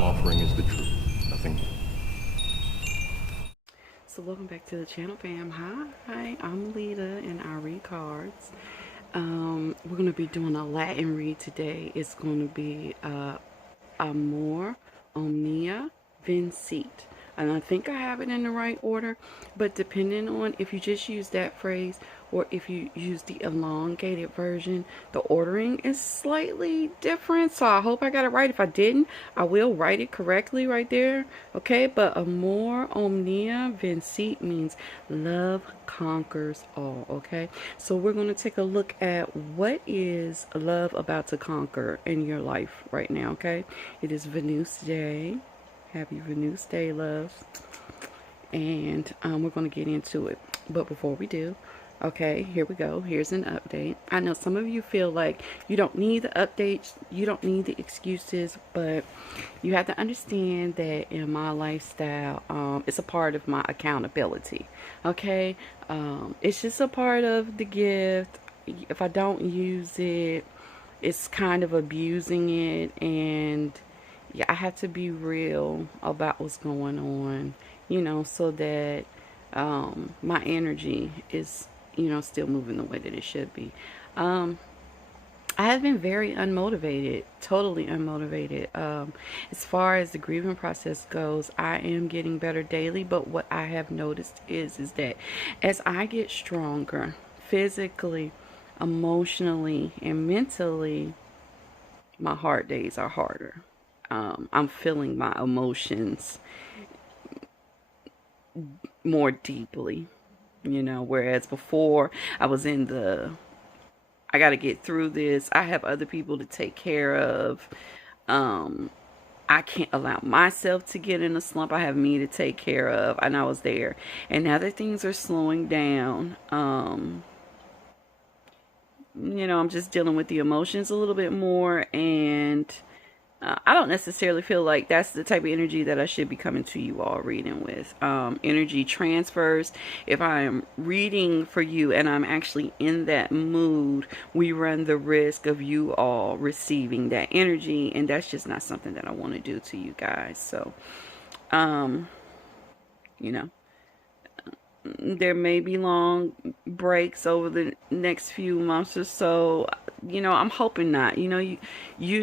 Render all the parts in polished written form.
I'm offering is the truth, nothing more. So welcome back to the channel, fam. Hi, I'm Lita and I read cards. We're going to be doing a Latin read today. It's going to be AMOR OMNIA VINCIT. And I think I have it in the right order, but depending on if you just use that phrase or if you use the elongated version, the ordering is slightly different. So I hope I got it right. If I didn't, I will write it correctly right there. Okay, but AMOR OMNIA VINCIT means love conquers all. Okay, so we're going to take a look at what is love about to conquer in your life right now. Okay, it is Venus Day. Happy Venus Day, loves. And we're going to get into it. But before we do, okay, here we go. Here's an update. I know some of you feel like you don't need the updates, you don't need the excuses, but you have to understand that in my lifestyle, it's a part of my accountability. Okay, it's just a part of the gift. If I don't use it, it's kind of abusing it, and yeah, I have to be real about what's going on, so that my energy is, still moving the way that it should be. I have been very unmotivated, totally unmotivated. As far as the grieving process goes, I am getting better daily, but what I have noticed is that as I get stronger physically, emotionally, and mentally, my hard days are harder. I'm feeling my emotions more deeply, whereas before I was in I got to get through this. I have other people to take care of. I can't allow myself to get in a slump. I have me to take care of. And I was there. And now that things are slowing down, I'm just dealing with the emotions a little bit more, and I don't necessarily feel like that's the type of energy that I should be coming to you all reading with. Energy transfers. If I am reading for you and I'm actually in that mood, we run the risk of you all receiving that energy, and that's just not something that I want to do to you guys. So, you know, there may be long breaks over the next few months or so. I'm hoping not. You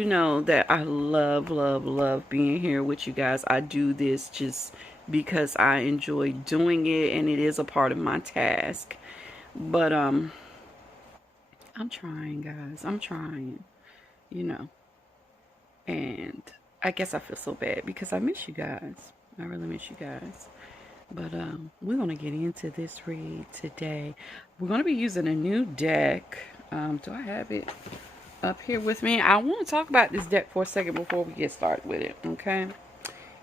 know that I love being here with you guys. I do this just because I enjoy doing it, and it is a part of my task. But I'm trying, guys. I'm trying. And I guess I feel so bad because I miss you guys. I really miss you guys. But we're going to get into this read today. We're going to be using a new deck. Do I have it up here with me? I want to talk about this deck for a second before we get started with it, okay?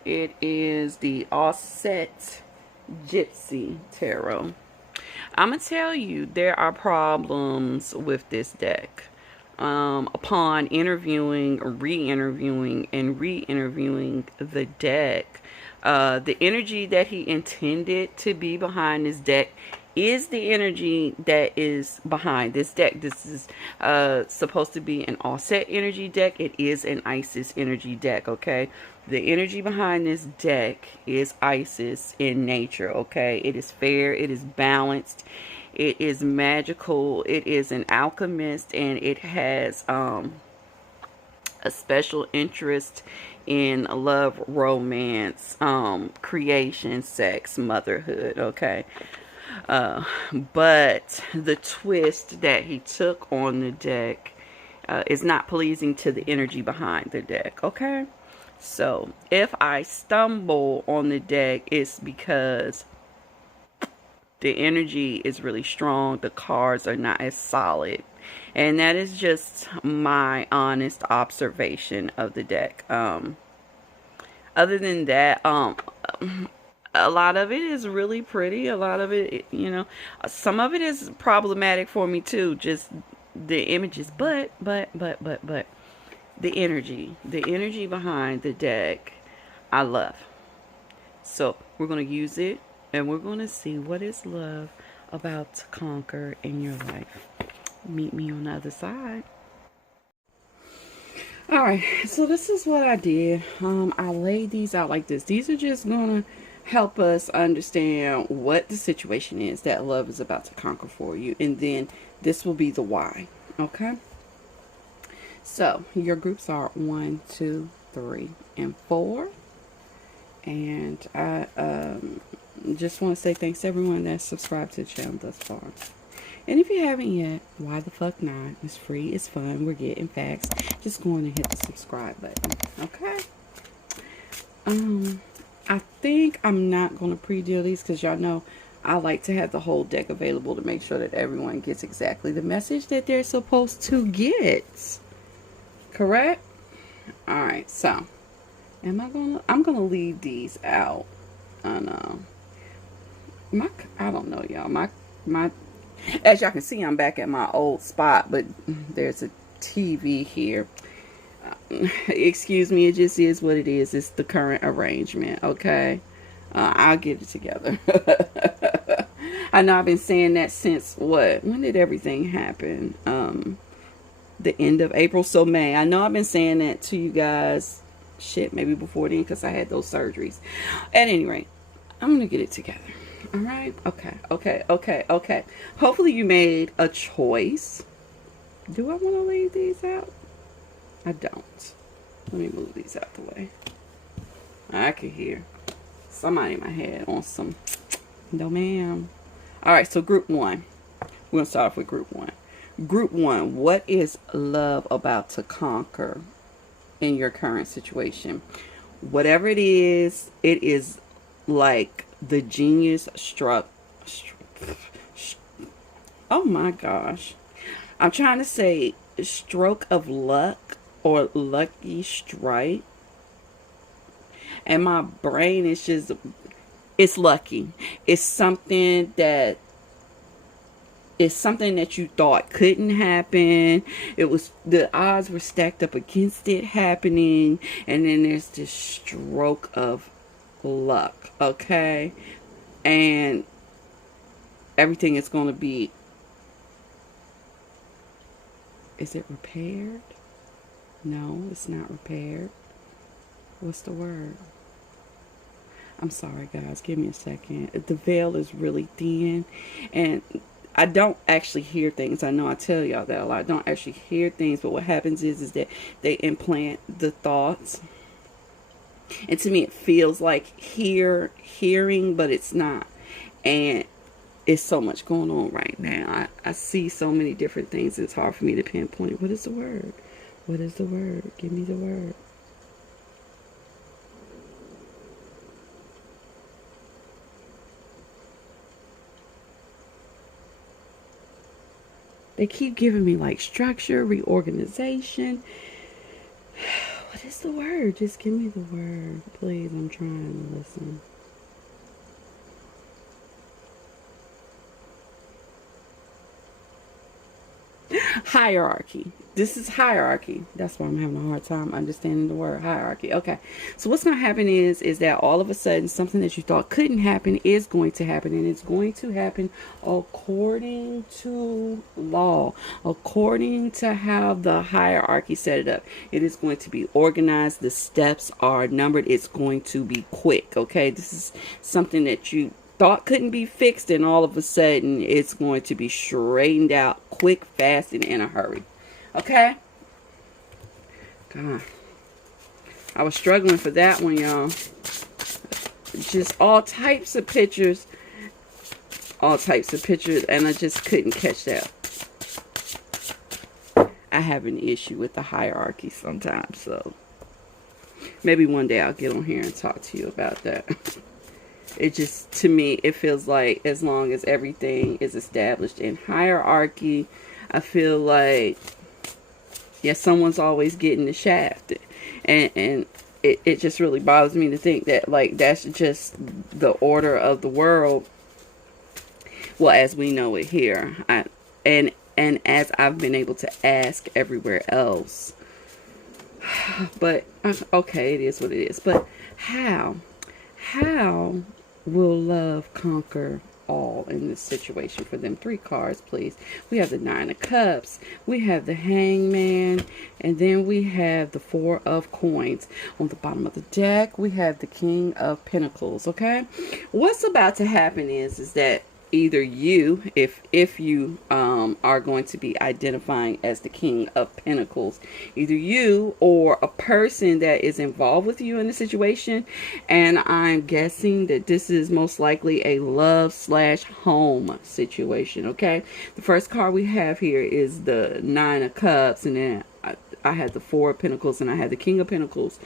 It is the Offset Gypsy Tarot. I'm going to tell you, there are problems with this deck. Upon interviewing, re-interviewing, and re-interviewing the deck, the energy that he intended to be behind this deck is the energy that is behind this deck. This is supposed to be an Offset energy deck. It is an Isis energy deck, okay? The energy behind this deck is Isis in nature, okay? It is fair, it is balanced, it is magical, it is an alchemist, and it has a special interest in love, romance, creation, sex, motherhood, okay? But the twist that he took on the deck is not pleasing to the energy behind the deck, okay? So if I stumble on the deck, it's because the energy is really strong. The cards are not as solid. And that is just my honest observation of the deck. Other than that, a lot of it is really pretty. A lot of it, some of it is problematic for me too. Just the images, but the energy behind the deck, I love. So we're going to use it, and we're going to see what is love about to conquer in your life. Meet me on the other side. All right, so this is what I did. I laid these out like this. These are just gonna help us understand what the situation is that love is about to conquer for you, and then this will be the why. Okay. So your groups are 1, 2, 3, and 4, and I just want to say thanks to everyone that's subscribed to the channel thus far. And if you haven't yet, why the fuck not? It's free, it's fun, we're getting facts. Just go on and hit the subscribe button, okay? I think I'm not going to pre-deal these because y'all know I like to have the whole deck available to make sure that everyone gets exactly the message that they're supposed to get. Correct? Alright, so I'm gonna leave these out. I don't know, y'all. My as y'all can see, I'm back at my old spot, but there's a TV here. Excuse me, it just is what it is. It's the current arrangement, okay? I'll get it together. I know I've been saying that since what? When did everything happen? The end of April, so May. I know I've been saying that to you guys. Shit, maybe before then because I had those surgeries. At any rate, I'm going to get it together. All right? Okay. Hopefully you made a choice. Do I want to leave these out? I don't. Let me move these out the way. I can hear somebody in my head on some, no ma'am. All right, so group 1. We're going to start off with group 1. Group 1, what is love about to conquer in your current situation? Whatever it is like the genius struck. Oh my gosh. I'm trying to say stroke of luck or lucky strike. And my brain is just, it's lucky. It's something that you thought couldn't happen. It was, the odds were stacked up against it happening, and then there's this stroke of luck, okay? And everything is going to be, is it repaired? No, it's not repaired. What's the word? I'm sorry, guys. Give me a second. The veil is really thin, and I don't actually hear things. I know I tell y'all that a lot. I don't actually hear things, but what happens is that they implant the thoughts. And to me, it feels like hearing, but it's not. And it's so much going on right now. I see so many different things. It's hard for me to pinpoint. What is the word? What is the word? Give me the word. They keep giving me like structure, reorganization. What is the word? Just give me the word. Please, I'm trying to listen. Hierarchy. This is hierarchy. That's why I'm having a hard time understanding the word hierarchy. Okay. So what's going to happen is that all of a sudden something that you thought couldn't happen is going to happen, and it's going to happen according to law, according to how the hierarchy set it up. It is going to be organized. The steps are numbered. It's going to be quick. Okay. This is something that you thought couldn't be fixed, and all of a sudden it's going to be straightened out quick, fast, and in a hurry. Okay? God. I was struggling for that one, y'all. Just all types of pictures. All types of pictures, and I just couldn't catch that. I have an issue with the hierarchy sometimes, so maybe one day I'll get on here and talk to you about that. It just, to me, it feels like as long as everything is established in hierarchy, I feel like, yes, someone's always getting the shaft. And it just really bothers me to think that, like, that's just the order of the world. Well, as we know it here. And as I've been able to ask everywhere else. But, okay, it is what it is. But how? How will love conquer all in this situation for them. 3 cards, please. We have the 9 of Cups. We have the Hangman. And then we have the 4 of Coins. On the bottom of the deck, we have the King of Pentacles, okay? What's about to happen is that either you, if you are going to be identifying as the King of Pentacles, either you or a person that is involved with you in the situation, and I'm guessing that this is most likely a love/home situation, okay? The first card we have here is the 9 of Cups, and then I had the 4 of Pentacles, and I had the King of Pentacles.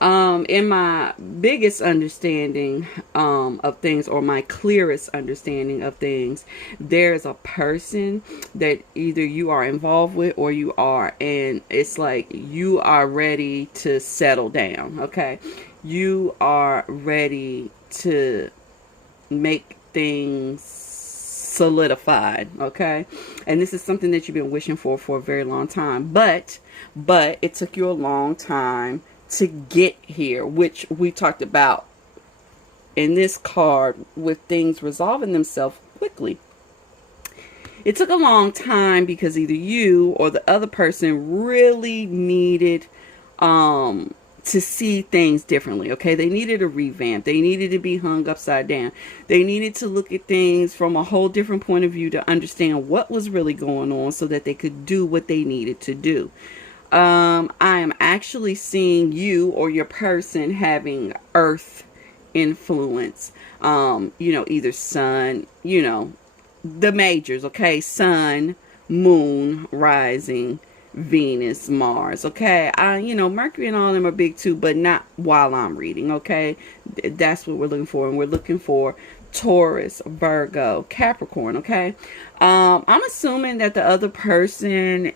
In my biggest understanding of things, or my clearest understanding of things, there's a person that either you are involved with or you are, and it's like you are ready to settle down, okay? You are ready to make things solidified, okay? And this is something that you've been wishing for a very long time, but it took you a long time to get here, which we talked about in this card with things resolving themselves quickly. It took a long time because either you or the other person really needed to see things differently, okay? They needed a revamp. They needed to be hung upside down. They needed to look at things from a whole different point of view to understand what was really going on so that they could do what they needed to do. I am actually seeing you or your person having earth influence, either sun, the majors, okay? Sun, moon, rising, Venus, Mars, okay? Mercury and all of them are big too, but not while I'm reading, okay? That's what we're looking for, and we're looking for Taurus, Virgo, Capricorn, okay? I'm assuming that the other person,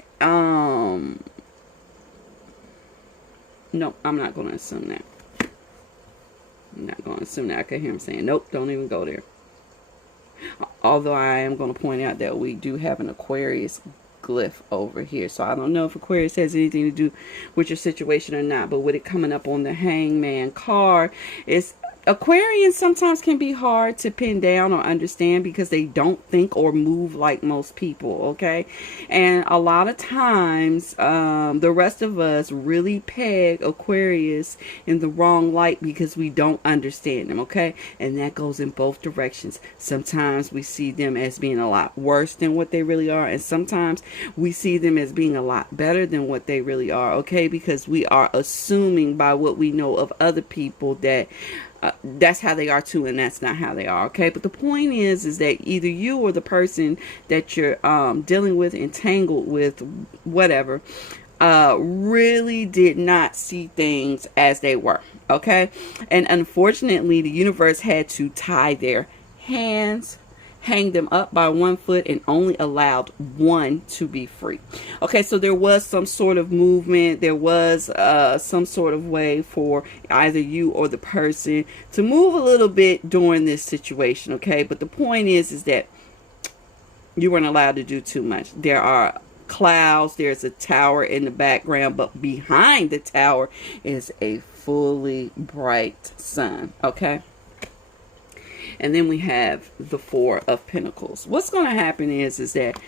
no, I'm not going to assume that. I'm not going to assume that. I could hear him saying, nope, don't even go there. Although I am going to point out that we do have an Aquarius glyph over here. So I don't know if Aquarius has anything to do with your situation or not. But with it coming up on the Hangman card, it's Aquarians sometimes can be hard to pin down or understand because they don't think or move like most people, okay? And a lot of times, the rest of us really peg Aquarius in the wrong light because we don't understand them, okay? And that goes in both directions. Sometimes we see them as being a lot worse than what they really are, and sometimes we see them as being a lot better than what they really are, okay? Because we are assuming by what we know of other people that that's how they are too, and that's not how they are, okay? But the point is that either you or the person that you're dealing with, entangled with, whatever, really did not see things as they were, okay? And unfortunately, the universe had to tie their hands, hang them up by one foot, and only allowed one to be free. Okay, so there was some sort of movement. There was some sort of way for either you or the person to move a little bit during this situation, okay? But the point is that you weren't allowed to do too much. There are clouds. There's a tower in the background, but behind the tower is a fully bright sun, okay? And then we have the 4 of Pentacles. What's going to happen is that,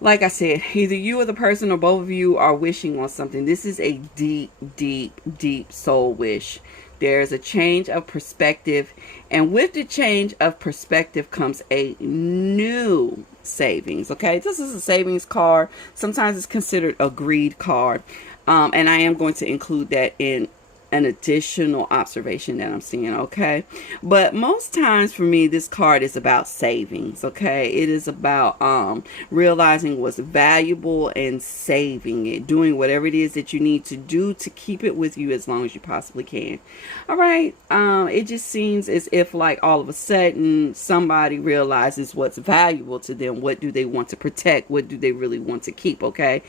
like I said, either you or the person or both of you are wishing on something. This is a deep, deep, deep soul wish. There's a change of perspective. And with the change of perspective comes a new savings. Okay, this is a savings card. Sometimes it's considered a greed card. And I am going to include that in an additional observation that I'm seeing, okay? But most times for me, this card is about savings, okay? It is about realizing what's valuable and saving it, doing whatever it is that you need to do to keep it with you as long as you possibly can. All right, it just seems as if like all of a sudden somebody realizes what's valuable to them. What do they want to protect? What do they really want to keep, okay?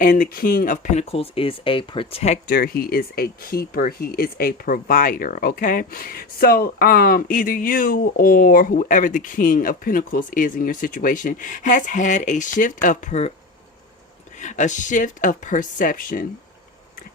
And the King of Pentacles is a protector. He is a keeper. He is a provider, okay? So either you or whoever the King of Pentacles is in your situation has had a shift of perception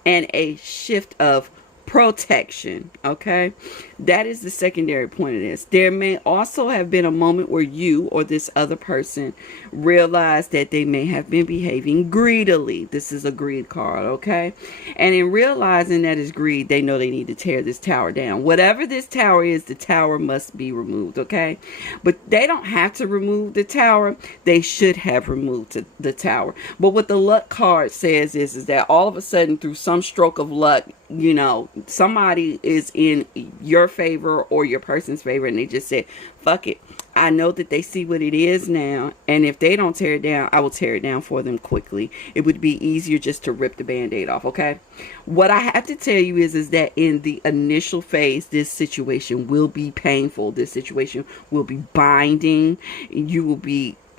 and a shift of protection. Okay, that is the secondary point of this. There may also have been a moment where you or this other person realized that they may have been behaving greedily. This is a greed card, okay? And in realizing that it's greed, they know they need to tear this tower down. Whatever this tower is, the tower must be removed, okay? But they don't have to remove the tower. They should have removed the tower. But what the luck card says is that all of a sudden, through some stroke of luck, you know, somebody is in your favor or your person's favor, and they just said, fuck it. I know that they see what it is now, and if they don't tear it down, I will tear it down for them quickly. It would be easier just to rip the band-aid off, okay? What I have to tell you is that in the initial phase, this situation will be painful. This situation will be binding. You will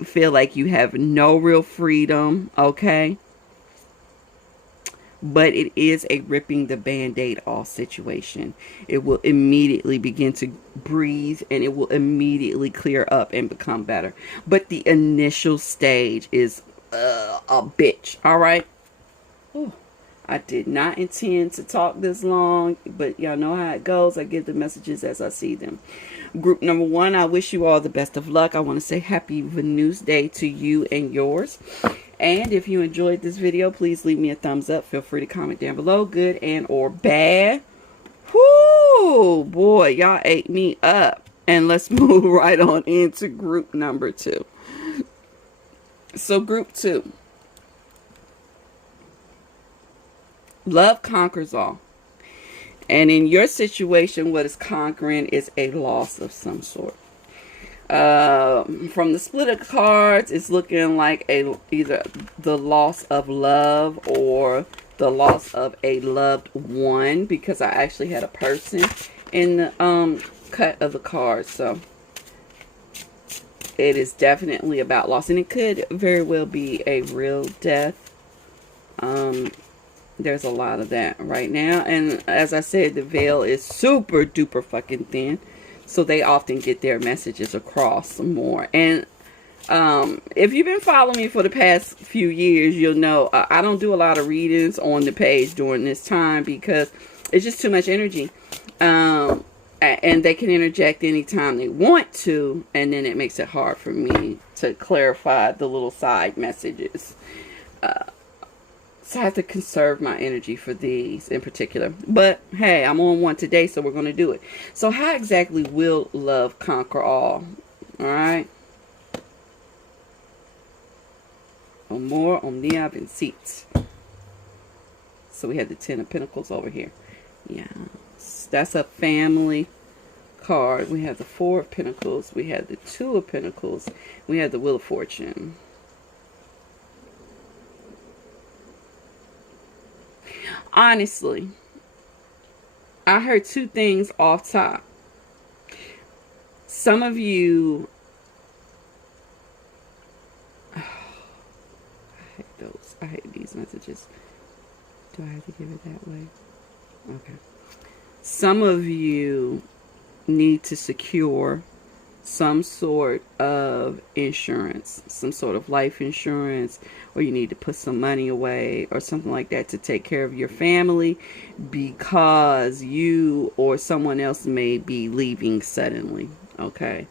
feel like you have no real freedom, okay? But it is a ripping the band-aid off situation. It will immediately begin to breathe, and it will immediately clear up and become better. But the initial stage is a bitch. All right. Ooh, I did not intend to talk this long, but y'all know how it goes. I give the messages as I see them. Group number 1, I wish you all the best of luck. I want to say happy Venus Day to you and yours. And if you enjoyed this video, please leave me a thumbs up. Feel free to comment down below, good and or bad. Whoo, boy, y'all ate me up. And let's move right on into group number 2. So group 2. Love conquers all. And in your situation, what is conquering is a loss of some sort. From the split of cards, it's looking like either the loss of love or the loss of a loved one, because I actually had a person in the cut of the cards. So it is definitely about loss, and it could very well be a real death. There's a lot of that right now, and as I said, the veil is super duper fucking thin. So they often get their messages across more. And if you've been following me for the past few years, you'll know I don't do a lot of readings on the page during this time because it's just too much energy. And they can interject anytime they want to. And then it makes it hard for me to clarify the little side messages. So I have to conserve my energy for these in particular. But hey, I'm on one today, so we're going to do it. So how exactly will love conquer all? All right. AMOR OMNIA VINCIT. So we have the 10 of Pentacles over here. Yeah. That's a family card. We have the 4 of Pentacles. We have the 2 of Pentacles. We have the Wheel of Fortune. Honestly, I heard 2 things off top. Some of you, I hate those. I hate these messages. Do I have to give it that way? Okay. Some of you need to secure some sort of insurance, some sort of life insurance, or you need to put some money away or something like that to take care of your family, because you or someone else may be leaving suddenly. Okay.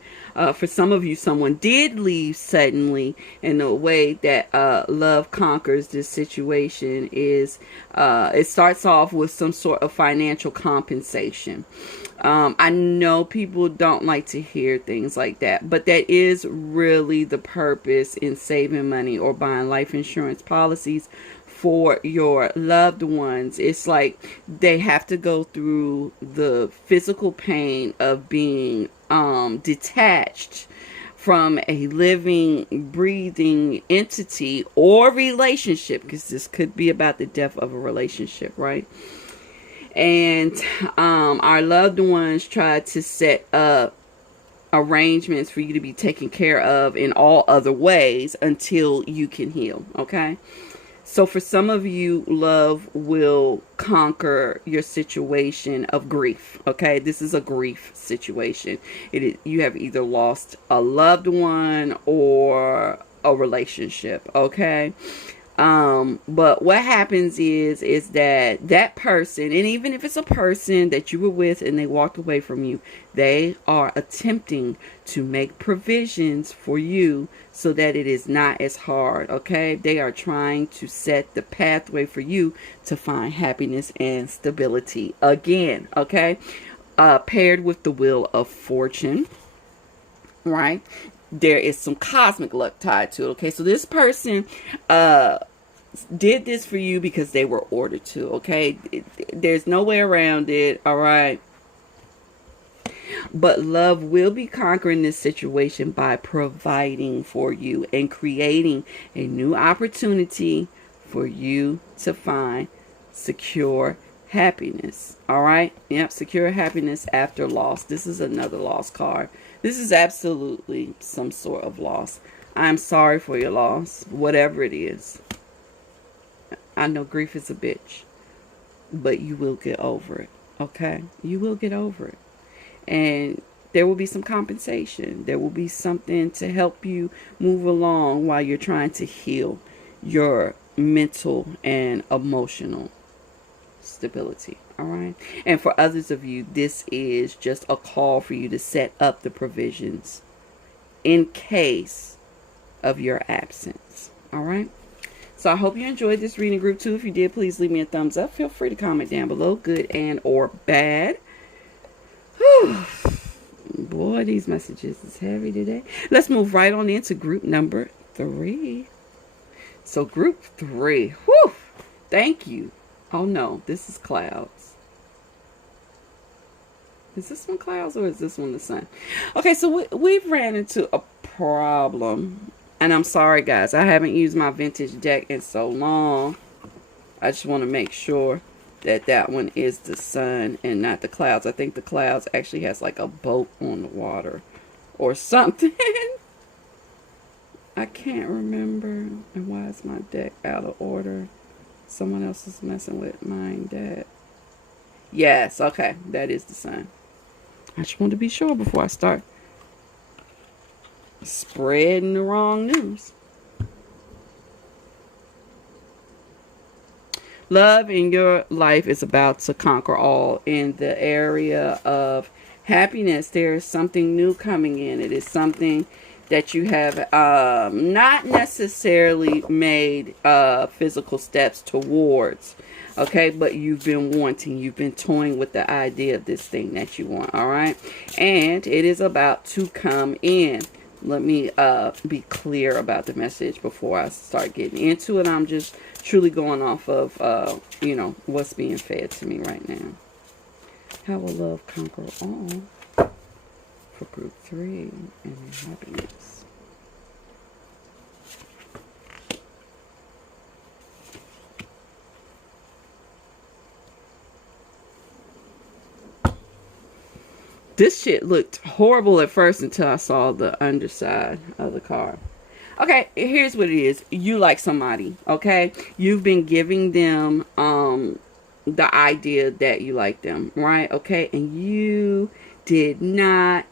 For some of you, someone did leave suddenly, and the way that love conquers this situation is it starts off with some sort of financial compensation. I know people don't like to hear things like that, but that is really the purpose in saving money or buying life insurance policies for your loved ones. It's like they have to go through the physical pain of being detached from a living, breathing entity or relationship, because this could be about the death of a relationship, right? And our loved ones try to set up arrangements for you to be taken care of in all other ways until you can heal, okay? So for some of you, love will conquer your situation of grief, okay? This is a grief situation. You have either lost a loved one or a relationship, okay? But what happens is that person, and even if it's a person that you were with and they walked away from you, they are attempting to make provisions for you so that it is not as hard. Okay, they are trying to set the pathway for you to find happiness and stability again. Okay, paired with the wheel of fortune, right? There is some cosmic luck tied to it. Okay, so this person did this for you because they were ordered to. Okay, there's no way around it. All right, but love will be conquering this situation by providing for you and creating a new opportunity for you to find secure happiness. All right, yep, secure happiness after loss. This is another loss card. This is absolutely some sort of loss. I'm sorry for your loss, whatever it is. I know grief is a bitch, but you will get over it. Okay, you will get over it, and there will be some compensation. There will be something to help you move along while you're trying to heal your mental and emotional stability. All right, and for others of you, this is just a call for you to set up the provisions in case of your absence. All right, so I hope you enjoyed this reading, group 2. If you did, please leave me a thumbs up. Feel free to comment down below, good and or bad. Whew. Boy, these messages is heavy today. Let's move right on into group number 3. So group 3, whew, thank you. Oh no, this is clouds. Is this one clouds or is this one the sun? Okay, so we've ran into a problem. And I'm sorry, guys. I haven't used my vintage deck in so long. I just want to make sure that that one is the sun and not the clouds. I think the clouds actually has like a boat on the water or something. I can't remember. And why is my deck out of order? Someone else is messing with mine deck. Yes, okay. That is the sun. I just want to be sure before I start spreading the wrong news. Love in your life is about to conquer all. In the area of happiness, there is something new coming in. It is something that you have not necessarily made physical steps towards. Okay, but you've been wanting, you've been toying with the idea of this thing that you want. All right, and it is about to come in. Let me be clear about the message before I start getting into it. I'm just truly going off of, you know, what's being fed to me right now. How will love conquer all for group 3 and happiness? This shit looked horrible at first until I saw the underside of the card. Okay, here's what it is. You like somebody, okay? You've been giving them the idea that you like them, right? Okay, and you did not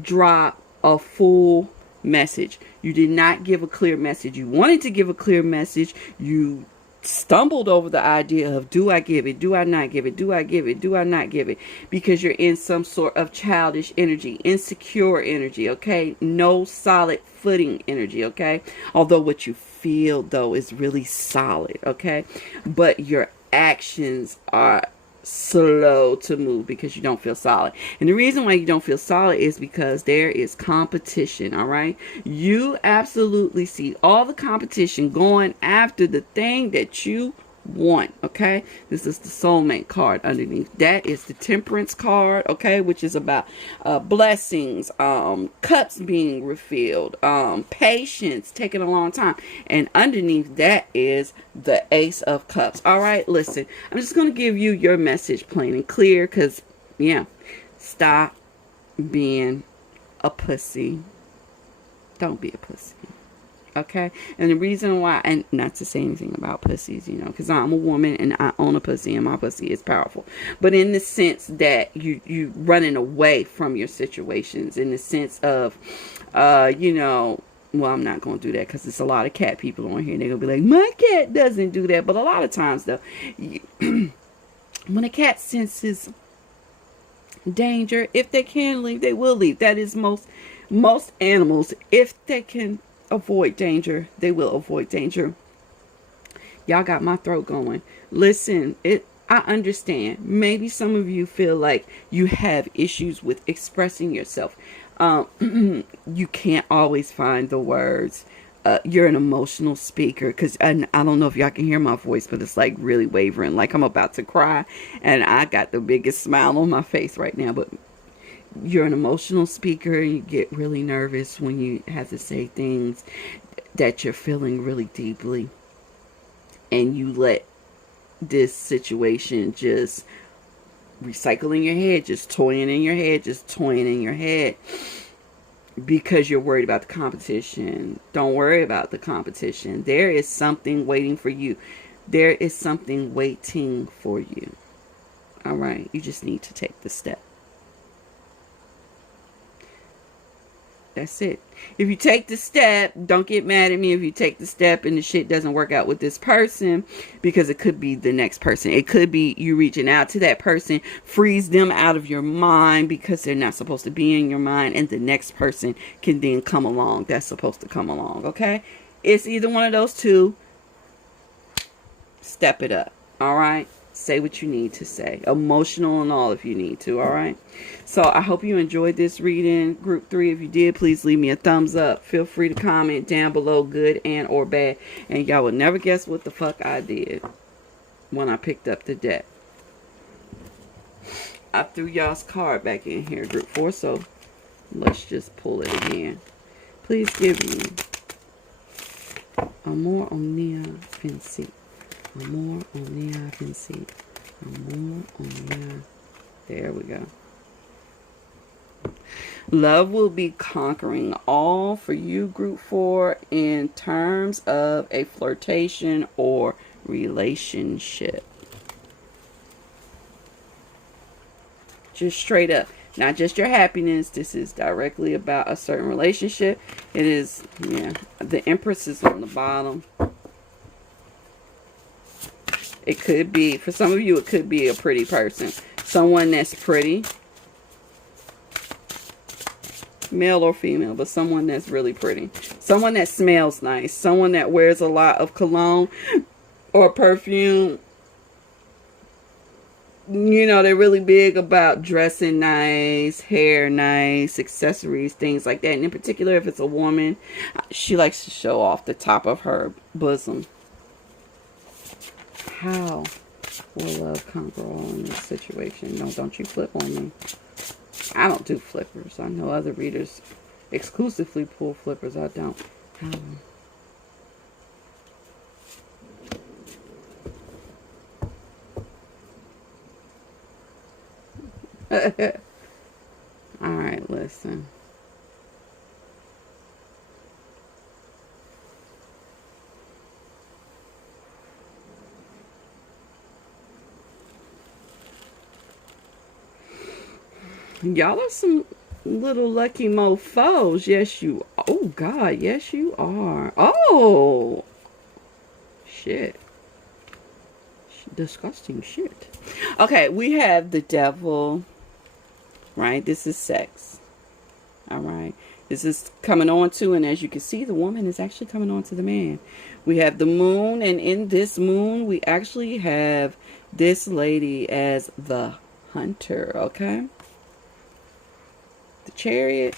drop a full message. You did not give a clear message. You wanted to give a clear message. You stumbled over the idea of, do I give it? Do I not give it? Do I give it? Do I not give it? Because you're in some sort of childish energy, insecure energy, okay? No solid footing energy, okay? Although what you feel, though, is really solid, okay? But your actions are slow to move because you don't feel solid. And the reason why you don't feel solid is because there is competition. All right, you absolutely see all the competition going after the thing that you want. Okay, this is the soulmate card underneath. That is the temperance card, okay, which is about blessings, cups being refilled, patience taking a long time, and underneath that is the Ace of Cups. All right, listen, I'm just going to give you your message plain and clear, because yeah, stop being a pussy. Don't be a pussy. Okay, and the reason why, and not to say anything about pussies, you know, because I'm a woman and I own a pussy and my pussy is powerful, but in the sense that you running away from your situations, in the sense of, you know, well, I'm not going to do that because there's a lot of cat people on here. And they're going to be like, my cat doesn't do that. But a lot of times, though, when a cat senses danger, if they can leave, they will leave. That is most animals. If they can avoid danger, they will avoid danger. Y'all got my throat going. Listen, I understand. Maybe some of you feel like you have issues with expressing yourself. You can't always find the words. You're an emotional speaker, because I don't know if y'all can hear my voice, but it's like really wavering, like I'm about to cry, and I got the biggest smile on my face right now. But you're an emotional speaker, and you get really nervous when you have to say things that you're feeling really deeply, and you let this situation just recycle in your head, just toying in your head, because you're worried about the competition. Don't worry about the competition. There is something waiting for you. There is something waiting for you. All right. You just need to take the step. That's it. If you take the step, don't get mad at me if you take the step and the shit doesn't work out with this person, because it could be the next person. It could be you reaching out to that person, freeze them out of your mind because they're not supposed to be in your mind, and the next person can then come along that's supposed to come along, okay? It's either one of those two. Step it up, all right? Say what you need to say. Emotional and all if you need to, all right? So I hope you enjoyed this reading. Group 3, if you did, please leave me a thumbs up. Feel free to comment down below, good and or bad. And y'all will never guess what the fuck I did when I picked up the deck. I threw y'all's card back in here, Group 4, so let's just pull it again. Please give me AMOR OMNIA VINCIT. AMOR OMNIA VINCIT. AMOR OMNIA. There we go. Love will be conquering all for you, Group 4, in terms of a flirtation or relationship. Just straight up. Not just your happiness. This is directly about a certain relationship. It is, yeah. The Empress is on the bottom. It could be, for some of you, it could be a pretty person. Someone that's pretty. Male or female, but someone that's really pretty. Someone that smells nice. Someone that wears a lot of cologne or perfume. You know, they're really big about dressing nice, hair nice, accessories, things like that. And in particular, if it's a woman, she likes to show off the top of her bosom. How will love conquer all in this situation? No, don't you flip on me. I don't do flippers. I know other readers exclusively pull flippers. I don't. How? Alright, listen. Y'all are some little lucky mofos. Yes, you. Oh, God. Yes, you are. Oh. Shit. Disgusting shit. Okay, we have the Devil. Right? This is sex. Alright. This is coming on to, and as you can see, the woman is actually coming on to the man. We have the moon, and in this moon, we actually have this lady as the hunter. Okay? The Chariot,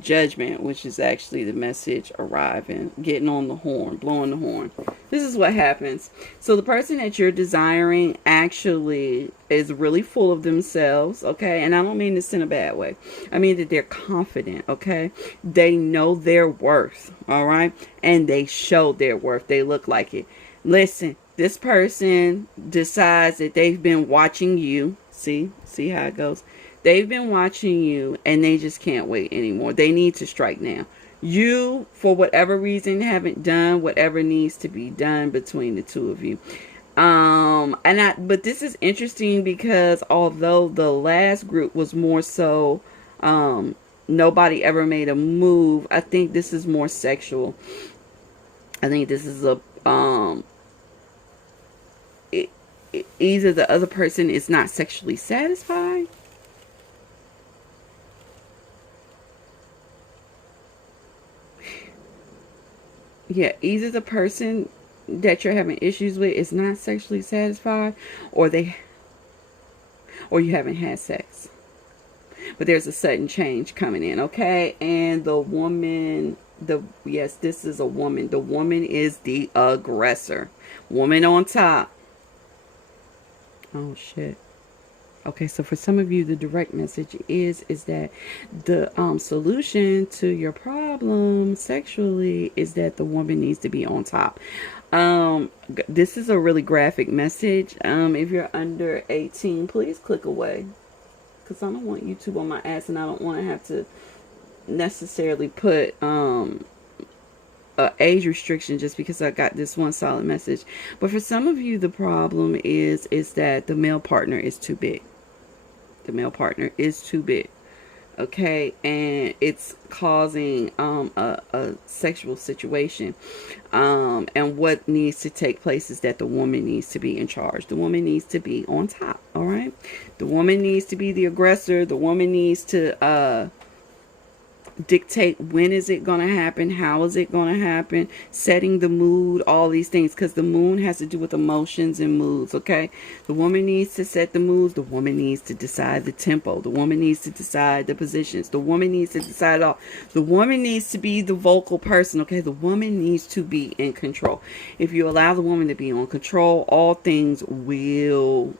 Judgment, which is actually the message arriving, getting on the horn, blowing the horn. This is what happens. So the person that you're desiring actually is really full of themselves, okay? And I don't mean this in a bad way. I mean that they're confident, okay? They know their worth, all right? And they show their worth. They look like it. Listen, this person decides that they've been watching you. See how it goes? They've been watching you, and they just can't wait anymore. They need to strike now. You, for whatever reason, haven't done whatever needs to be done between the two of you. But this is interesting because although the last group was more so nobody ever made a move. I think this is more sexual. I think this is a either the other person is not sexually satisfied. Yeah, either the person that you're having issues with is not sexually satisfied, or you haven't had sex. But there's a sudden change coming in, okay? And the woman, yes, this is a woman. The woman is the aggressor. Woman on top. Oh shit. Okay, so for some of you, the direct message is that the solution to your problem sexually is that the woman needs to be on top. This is a really graphic message. If you're under 18, please click away, because I don't want YouTube on my ass, and I don't want to have to necessarily put age restriction just because I got this one solid message. But for some of you, the problem is that the male partner is too big. The male partner is too big, okay, and it's causing a sexual situation. And what needs to take place is that the woman needs to be in charge. The woman needs to be on top. All right, the woman needs to be the aggressor. The woman needs to dictate when is it going to happen, how is it going to happen, setting the mood, all these things, because the moon has to do with emotions and moods. Okay, the woman needs to set the moods. The woman needs to decide the tempo. The woman needs to decide the positions. The woman needs to decide all. The woman needs to be the vocal person. Okay, the woman needs to be in control. If you allow the woman to be on control, all things will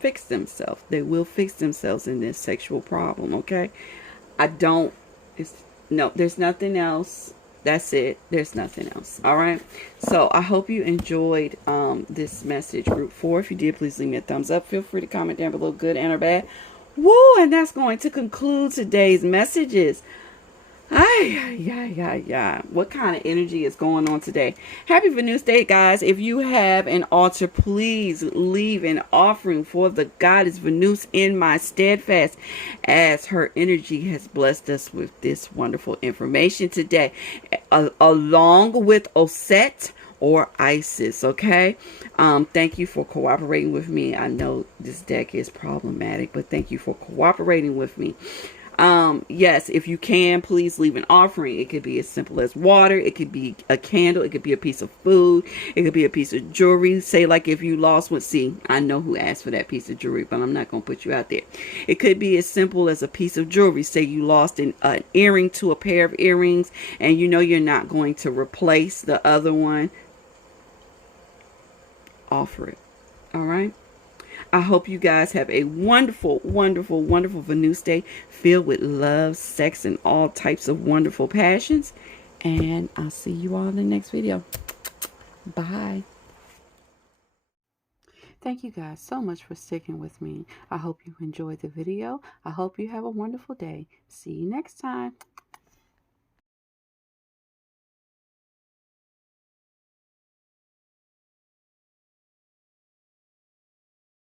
fix themselves. They will fix themselves in this sexual problem. Okay, there's nothing else. That's it. There's nothing else. All right. So I hope you enjoyed this message, group 4. If you did, please leave me a thumbs up. Feel free to comment down below, good and or bad. Woo! And that's going to conclude today's messages. What kind of energy is going on today? Happy Venus Day, guys. If you have an altar, please leave an offering for the goddess Venus in my steadfast, as her energy has blessed us with this wonderful information today, along with Osset or Isis. Okay, thank you for cooperating with me. I know this deck is problematic, but thank you for cooperating with me. Yes, if you can, please leave an offering. It could be as simple as water. It could be a candle. It could be a piece of food. It could be a piece of jewelry. Say, like, if you lost one, see, I know who asked for that piece of jewelry, but I'm not going to put you out there. It could be as simple as a piece of jewelry. Say you lost an earring to a pair of earrings, and you know you're not going to replace the other one. Offer it. All right. I hope you guys have a wonderful, wonderful, wonderful Venus Day filled with love, sex, and all types of wonderful passions. And I'll see you all in the next video. Bye. Thank you guys so much for sticking with me. I hope you enjoyed the video. I hope you have a wonderful day. See you next time.